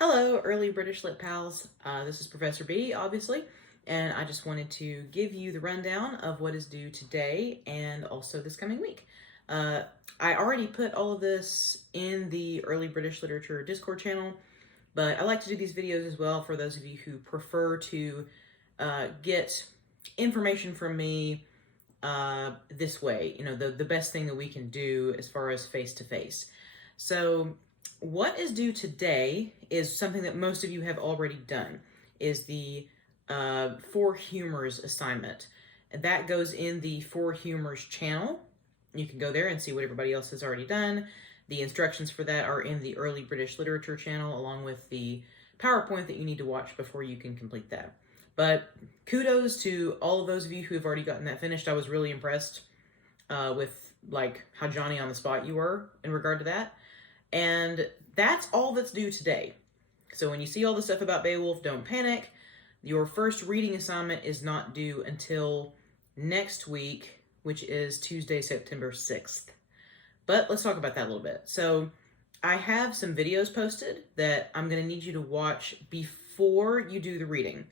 Hello, early British Lit pals. This is Professor B, obviously, and I just wanted to give you the rundown of what is due today and also this coming week. I already put all of this in the Early British Literature Discord channel, but I like to do these videos as well for those of you who prefer to get information from me this way. You know, the best thing that we can do as far as face-to-face. So what is due today is something that most of you have already done, is the For Humors assignment. And that goes in the For Humors channel. You can go there and see what everybody else has already done. The instructions for that are in the Early British Literature channel, along with the PowerPoint that you need to watch before you can complete that. But kudos to all of those of you who have already gotten that finished. I was really impressed with like how Johnny on the spot you were in regard to that. And that's all that's due today. So when you see all the stuff about Beowulf, don't panic. Your first reading assignment is not due until next week, which is Tuesday, September 6th. But let's talk about that a little bit. So I have some videos posted that I'm going to need you to watch before you do the reading.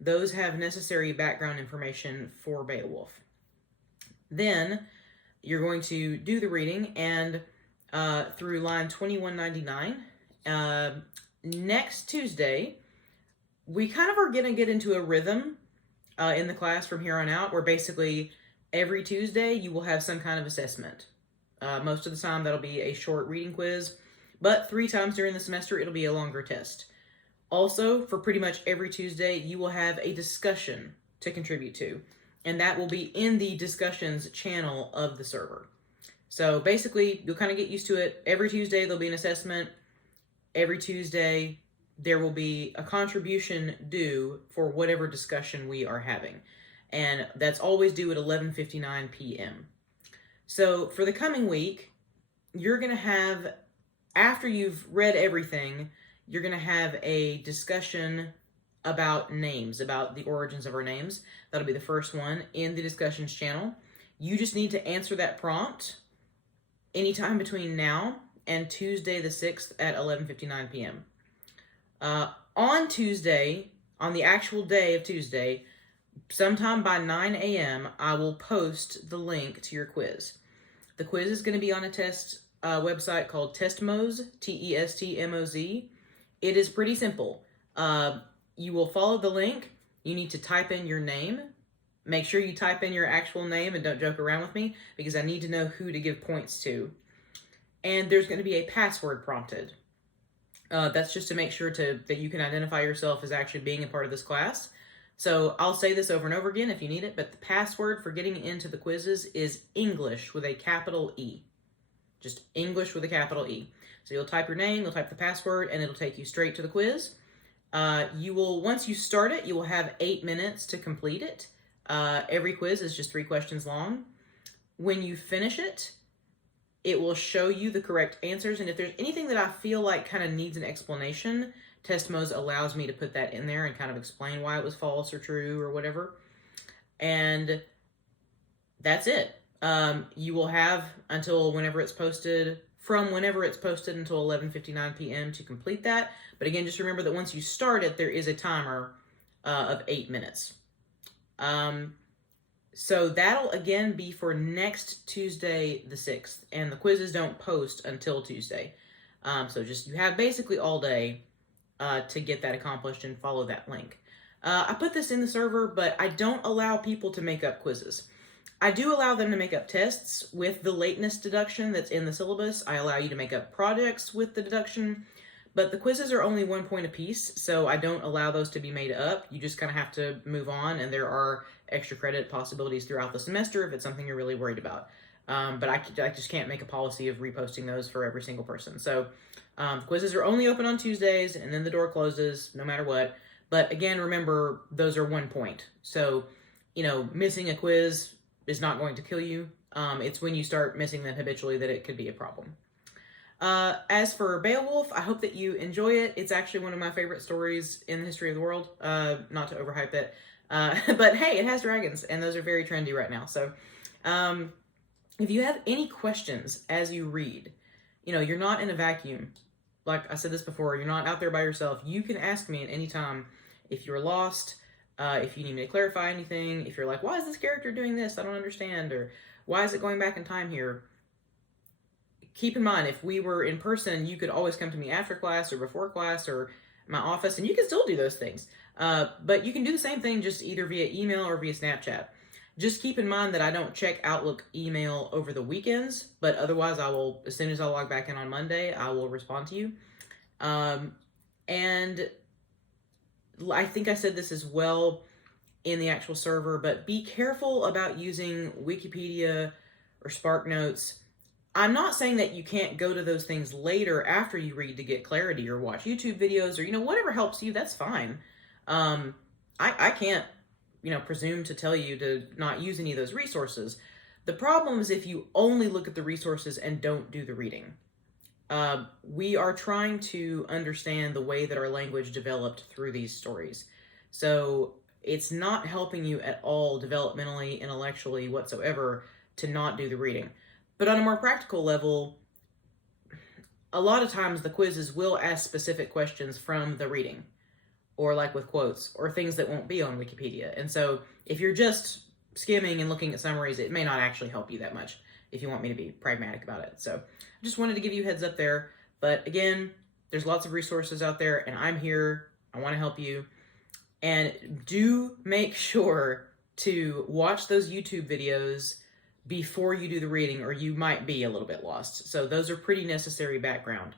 Those have necessary background information for Beowulf. Then you're going to do the reading and through line 2199. Next Tuesday, we kind of are going to get into a rhythm in the class from here on out, where basically every Tuesday you will have some kind of assessment. Most of the time that'll be a short reading quiz, but 3 times during the semester it'll be a longer test. Also, for pretty much every Tuesday, you will have a discussion to contribute to, and that will be in the discussions channel of the server. So basically, you'll kind of get used to it. Every Tuesday, there'll be an assessment. Every Tuesday, there will be a contribution due for whatever discussion we are having. And that's always due at 11:59 p.m. So for the coming week, you're going to have, after you've read everything, you're going to have a discussion about names, about the origins of our names. That'll be the first one in the discussions channel. You just need to answer that prompt anytime between now and Tuesday the 6th at 11:59 p.m. On Tuesday, on the actual day of Tuesday, sometime by 9 a.m., I will post the link to your quiz. The quiz is going to be on a test website called Testmoz, Testmoz. It is pretty simple. You will follow the link. You need to type in your name. Make sure you type in your actual name and don't joke around with me, because I need to know who to give points to. And there's going to be a password prompted. That's just to make sure that you can identify yourself as actually being a part of this class. So I'll say this over and over again if you need it, but the password for getting into the quizzes is English with a capital E. Just English with a capital E. So you'll type your name, you'll type the password, and it'll take you straight to the quiz. Once you start it, you will have 8 minutes to complete it. Every quiz is just 3 questions long. When you finish it, it will show you the correct answers. And if there's anything that I feel like kind of needs an explanation, Testmoz allows me to put that in there and kind of explain why it was false or true or whatever. And that's it. You will have until whenever it's posted, from whenever it's posted until 11:59 p.m. to complete that. But again, just remember that once you start it, there is a timer of 8 minutes. So that'll again be for next Tuesday the 6th, and the quizzes don't post until Tuesday. So just, you have basically all day to get that accomplished and follow that link. I put this in the server, but I don't allow people to make up quizzes. I do allow them to make up tests with the lateness deduction that's in the syllabus. I allow you to make up projects with the deduction, but the quizzes are only 1 point apiece, so I don't allow those to be made up. You just kind of have to move on, and there are extra credit possibilities throughout the semester if it's something you're really worried about. But I just can't make a policy of reposting those for every single person. So quizzes are only open on Tuesdays, and then the door closes no matter what. But again, remember, those are 1 point. So, missing a quiz is not going to kill you. It's when you start missing them habitually that it could be a problem. As for Beowulf, I hope that you enjoy it. It's actually one of my favorite stories in the history of the world. Not to overhype it. But hey, it has dragons, and those are very trendy right now. So if you have any questions as you read, you're not in a vacuum. like I said this before, you're not out there by yourself. You can ask me at any time if you're lost, if you need me to clarify anything, if you're like, why is this character doing this? I don't understand, or why is it going back in time here? Keep in mind, if we were in person, you could always come to me after class or before class or my office, and you can still do those things. But you can do the same thing just either via email or via Snapchat. Just keep in mind that I don't check Outlook email over the weekends, but otherwise I will, as soon as I log back in on Monday, I will respond to you. And I think I said this as well in the actual server, but be careful about using Wikipedia or SparkNotes. I'm not saying that you can't go to those things later after you read to get clarity or watch YouTube videos or, whatever helps you, that's fine. I can't, presume to tell you to not use any of those resources. The problem is if you only look at the resources and don't do the reading. We are trying to understand the way that our language developed through these stories. So it's not helping you at all developmentally, intellectually, whatsoever to not do the reading. But on a more practical level, a lot of times the quizzes will ask specific questions from the reading, or like with quotes, or things that won't be on Wikipedia. And so if you're just skimming and looking at summaries, it may not actually help you that much if you want me to be pragmatic about it. So I just wanted to give you a heads up there. But again, there's lots of resources out there, and I'm here. I want to help you. And do make sure to watch those YouTube videos before you do the reading, or you might be a little bit lost. So those are pretty necessary background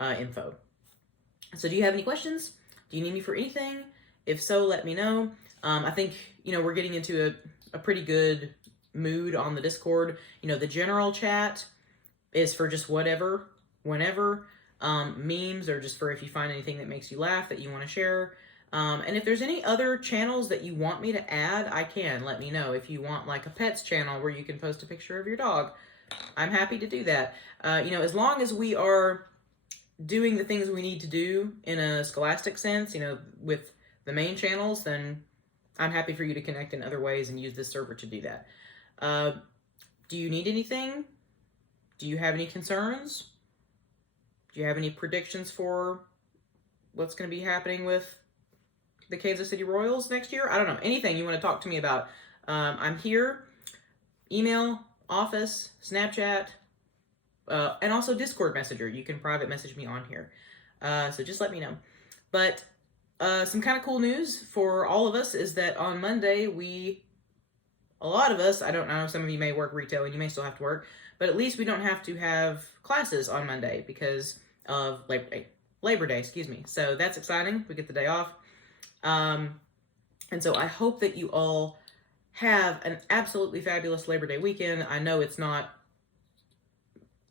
info. So do you have any questions? Do you need me for anything? If so, let me know. I think, we're getting into a pretty good mood on the Discord. The general chat is for just whatever, whenever. Memes are just for if you find anything that makes you laugh that you want to share. And if there's any other channels that you want me to add, I can. Let me know. If you want like a pets channel where you can post a picture of your dog, I'm happy to do that. As long as we are doing the things we need to do in a scholastic sense, with the main channels, then I'm happy for you to connect in other ways and use this server to do that. Do you need anything? Do you have any concerns? Do you have any predictions for what's going to be happening with the Kansas City Royals next year? I don't know. Anything you want to talk to me about. I'm here. Email, office, Snapchat, and also Discord Messenger. You can private message me on here. So just let me know. But some kind of cool news for all of us is that on Monday, a lot of us, I don't know, some of you may work retail and you may still have to work, but at least we don't have to have classes on Monday because of Labor Day, So that's exciting. We get the day off. And so I hope that you all have an absolutely fabulous Labor Day weekend. I know it's not,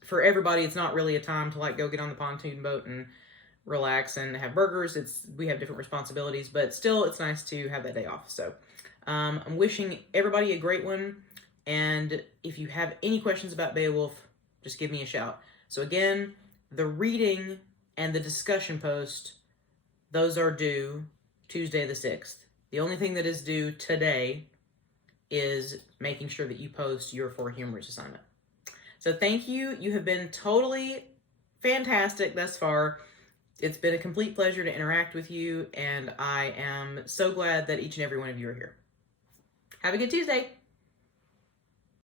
for everybody, it's not really a time to go get on the pontoon boat and relax and have burgers. We have different responsibilities, but still it's nice to have that day off. So, I'm wishing everybody a great one. And if you have any questions about Beowulf, just give me a shout. So again, the reading and the discussion post, those are due Tuesday the 6th. The only thing that is due today is making sure that you post your 4 humors assignment. So thank you. You have been totally fantastic thus far. It's been a complete pleasure to interact with you, and I am so glad that each and every one of you are here. Have a good Tuesday.